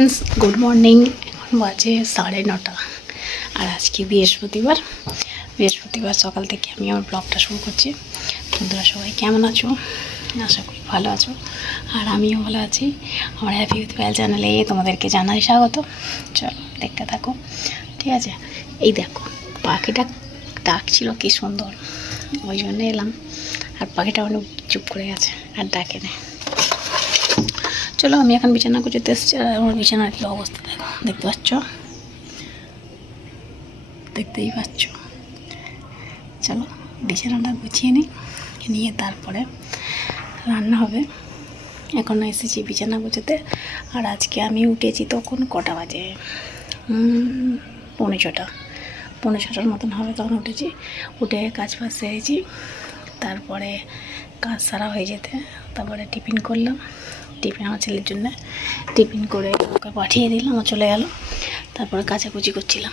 Good morning. এখন বাজে 9:30 আর আজকে বৃহস্পতিবার সকাল থেকে আমি আমার ব্লগটা শুরু করছি। বন্ধুরা সবাই কেমন আছো? আশা করি ভালো আছো আর আমিও ভালো আছি। আমার হ্যাপি উইথ পায়েল চ্যানেলে তোমাদেরকে জানাই স্বাগত। চলো দেখতে থাকো, ঠিক আছে? এই দেখো পাখিটা ডাকছিল কি সুন্দর, ওই জন্য এলাম। আর পাখিটা অনেক চুপ করে গেছে আর ডাকে না। চলো আমি এখন বিছানা গুছোতে এসেছি আর আমার বিছানার কী অবস্থা দেখো, দেখতেই পাচ্ছ। চলো বিছানাটা গুছিয়ে নিয়ে তারপরে রান্না হবে। এখন এসেছি বিছানা গুছোতে। আর আজকে আমি উঠেছি তখন কটা বাজে, 6:45 মতন হবে। তখন উঠে কাজ ফাজ সেরেছি। তারপরে কাজ সারা হয়ে যেতে তারপরে টিফিন করলাম। আমার ছেলের জন্য টিফিন করে ওকে পাঠিয়ে দিলাম, ও চলে গেল। তারপরে কাচাকুচি করছিলাম,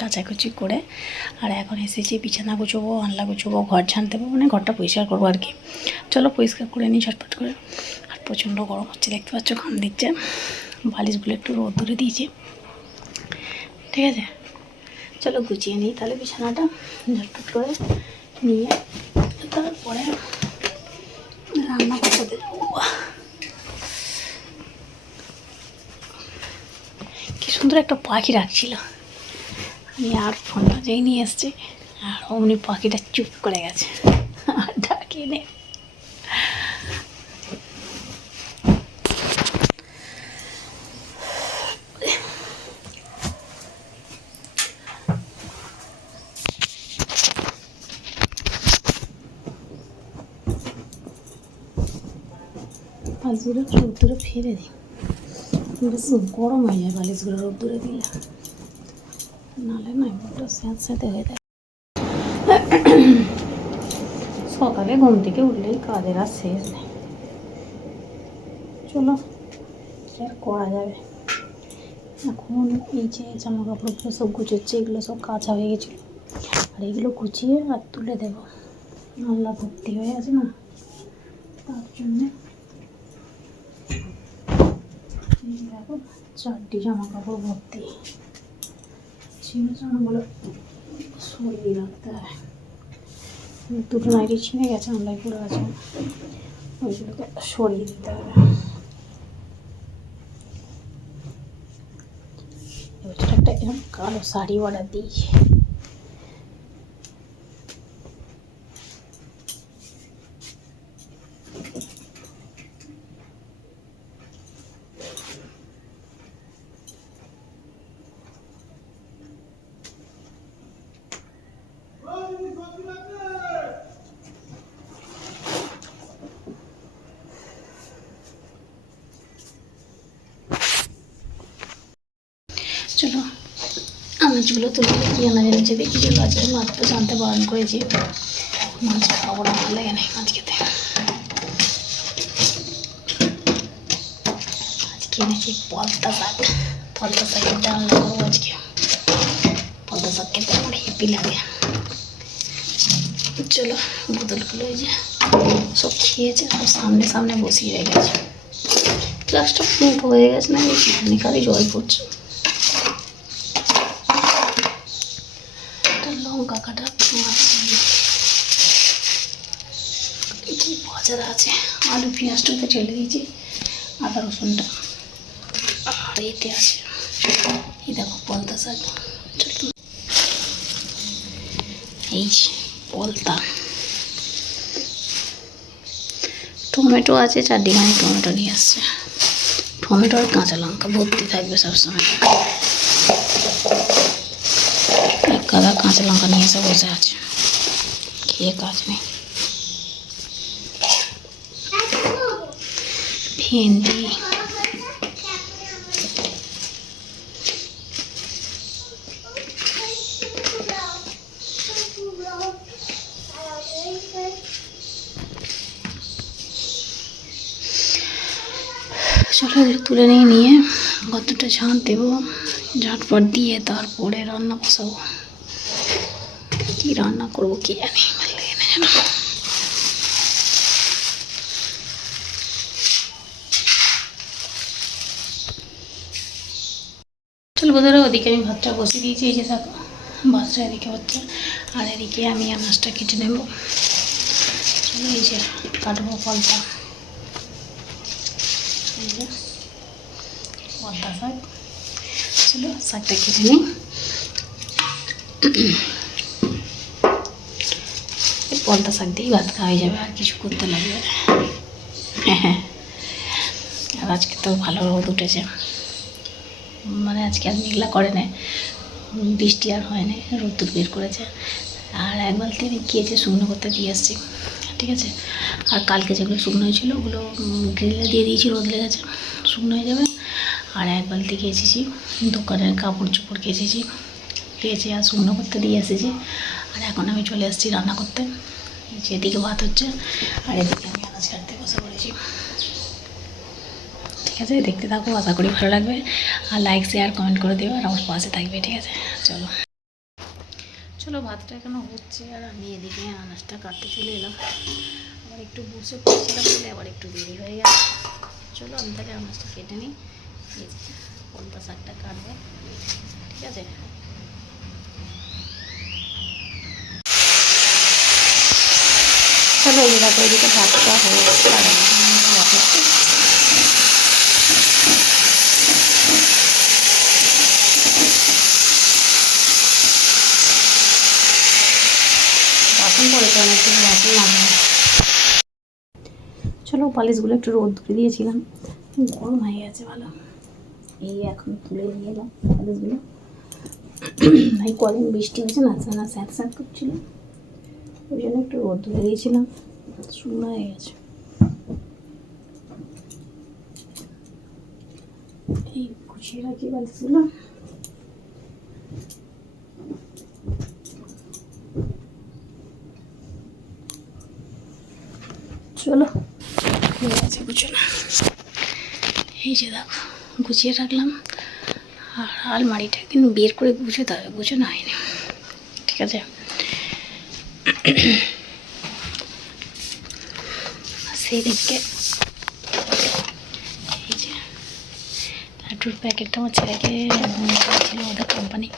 কাচাকুচি করে আর এখন এসেছি বিছানা গুছোবো, আনলা গুছোবো, ঘর ঝাঁট দেবো, মানে ঘরটা পরিষ্কার করবো আর কি। চলো পরিষ্কার করে নিই ঝটপট করে। আর প্রচণ্ড গরম হচ্ছে, দেখতে পাচ্ছ ঘাম দিচ্ছে। বালিশগুলো একটু রোদ ধরে দিয়েছি, ঠিক আছে? চলো গুছিয়ে নিই তাহলে বিছানাটা ঝটপট করে নিয়ে তারপরে রান্না করতে দেবো। কি সুন্দর একটা পাখি রাখছিল, আমি আর ফোনটা যেই নিয়ে এসছি আর অমনি পাখিটা চুপ করে গেছে আর ডাকিয়ে নে। বালিশগুলো রোদ্দুরে ফেলে দিই, বেশ গরম হয়ে যায় বালিশগুলো রোদ্দুরে দিলে, নাহলে না একটু স্যাঁতস্যাঁতে হয়ে যায়। সকালে ঘুম থেকে উঠলেই কাজের আর শেষ নেই। চলো আর করা যাবে। এখন এই যে জামা কাপড়গুলো সব গুছোচ্ছে, এগুলো সব কাঁচা হয়ে গেছিলো আর এগুলো গুছিয়ে আর তুলে দেবো। আল্লাহ ভর্তি হয়ে আছে না, তার জন্যে দেখো 4টি জামা কাপড় ভর্তি। ছিঁড়ে জামাগুলো সরিয়ে রাখতে হয়। 2টো নাইটি ছিঁড়ে গেছে, আমলাই পড়ে আছে, ওইগুলোকে সরিয়ে দিতে হবে। একটা এরকম কালো শাড়ি অর্ডার দিয়েছি। চলো মাছগুলো তুলে কি আনা জেনেছে দেখি। যে বাজারে মাছ তো জানতে বারণ করেছি, মাছ খাবো না, ভালো লাগে না মাছ খেতে। আজকে এনেছি পলতা শাকের ডালনা করবো আজকে। পলতা শাক খেতে আমার হেপি লাগে। চলো বোতলগুলো এই যে সব খেয়েছে, সব সামনে বসিয়ে রেখেছে। গ্লাসটা ফুটো হয়ে গেছে না, এই খালি জল পড়ছে। লঙ্কা কাটা কি বাজার আছে, আলু পেঁয়াজটাকে ঢেলে দিয়েছি, আদা রসুনটা আর এতে আছে। এই দেখো পলতা শাক, এই পলতা। টমেটো আছে, 4 টমেটো নিয়ে আসছে। টমেটো আর কাঁচা লঙ্কা ভর্তি থাকবে সবসময়। এক গাদা কাঁচা লঙ্কা নিয়ে এসে বসে আছে, খেয়ে কাজ নেই। ভেন্ডি, চলো এগুলো তুলে নিয়ে কতটা ঝাঁট দেবো, ঝাঁটপট দিয়ে তারপরে রান্না বসাবো। কি রান্না করবো কি জানি, ভালো লাগে না জানো। চলো বন্ধুরা, ওদিকে আমি ভাতটা বসিয়ে দিয়েছি, এই যে দেখো ভাতটা এদিকে হচ্ছে, আর এদিকে আমি আনাজটা কেটে নেব। চলো এই যে কাটবো পলতা, এই যে পলতা শাক। চলো শাকটা কেটে নিই। পলতা শাক দিয়েই ভাত খাওয়া হয়ে যাবে, আর কিছু করতে লাগবে না। হ্যাঁ, আর আজকে তো ভালো রোদ উঠেছে, মানে আজকে আর মেঘলা করে না, বৃষ্টি আর হয় না, রোদ্দুর বের করেছে। আর এক বালতি আমি গিয়েছে শুকনো করতে দিয়ে এসেছি, ঠিক আছে। আর কালকে যেগুলো শুকনো হয়েছিল ওগুলো গ্রিলে দিয়ে দিয়েছি, রোদ লেগেছে, শুকনো হয়ে যাবে। আর এক বালতি গিয়েছি দোকানের কাপড় চোপড় কেচেছি আর শুকনো করতে দিয়ে এসেছি। আর এখন আমি চলে এসেছি রান্না করতে, যেদিকে ভাত হচ্ছে আর এদিকে আমি আনাজ কাটতে বসে পড়েছি। ঠিক আছে, দেখতে থাকো, আশা করি ভালো লাগবে। আর লাইক শেয়ার কমেন্ট করে দেবে, আর আমার পাশে থাকবে, ঠিক আছে। চলো চলো ভাতটা এখনো হচ্ছে, আর আমি এদিকে আনাজটা কাটতে চলে এলাম। আবার একটু বসে পড়ছিলাম বলে আবার একটু দেরি হয়ে গেল। চলো আমি তাহলে আনাজটা কেটে নিই, এই যে পলতা শাকটা কাটবে, ঠিক আছে। চলো এই দেখো এদিকে ভাতটা হয়ে গেছে, আর বাসন পড়েছে অনেকগুলো, বাসন লাগবে। চলো পালিশগুলো একটু রোদ ধরে দিয়েছিলাম, গরম হয়ে গেছে ভালো, এই এখন তুলে নিয়ে এলাম পালিশগুলো। এই কদিন বৃষ্টি হয়েছে না, স্যাঁত স্যাঁত করছিল, ওই জন্য একটু রোদ ধরে দিয়েছিলাম, শুকনো হয়ে গেছে। এই গুছিয়ে রাখি পালিশগুলো। চলো হয়ে গেছে গুছানো, এই যে দেখো গুছিয়ে রাখলাম। আর আলমারিটা কিন্তু বের করে গুছোতে হবে, গুছানো হয়নি, ঠিক আছে। সেই দিকে এই যে লাড্ডুর প্যাকেটটা আমার ছেলেকে ছিল ওদের কোম্পানি।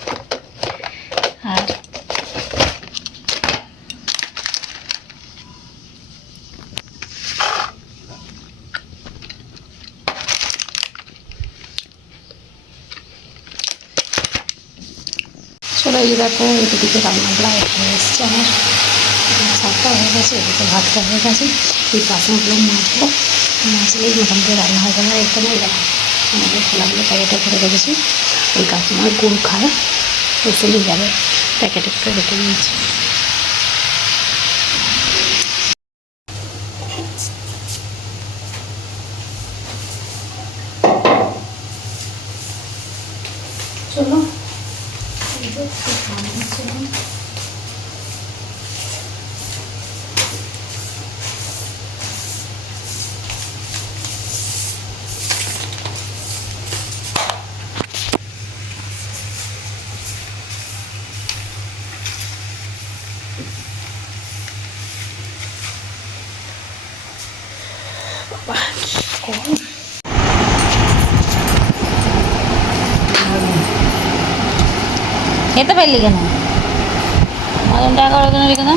আর চলো এই দেখো এদিকে রান্নাগুলো হয়ে এসছে, আমার শাকটা হয়ে গেছে, এদিকে ভাতটা হয়ে গেছে। এই বাসনগুলো মাজবো, মাজলেই মোটামুটি রান্না হয়ে যাবে। এখানে দেখো আমাদের খোলাগুলো প্যাকেটে করে রেখেছি, ওই কাকিমার গরু খায়, এসে নিয়ে যাবে, প্যাকেটে করে রেখে দিয়েছি। চলো খেতে পারলি কেন? মদন টাকা কেন লিখে না?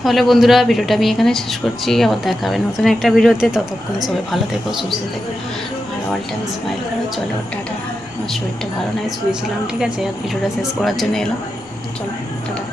তাহলে বন্ধুরা ভিডিওটা আমি এখানে শেষ করছি, আবার দেখা হবে নতুন একটা ভিডিওতে। ততক্ষণ সবাই ভালো থেকো, সুস্থ থেকো, আর অল টাইম স্মাইল করো। চলো টাটা, আমার শরীরটা ভালো নয়, শুয়েছিলাম, ঠিক আছে। আর ভিডিওটা শেষ করার জন্য এলাম, চলো টাটা।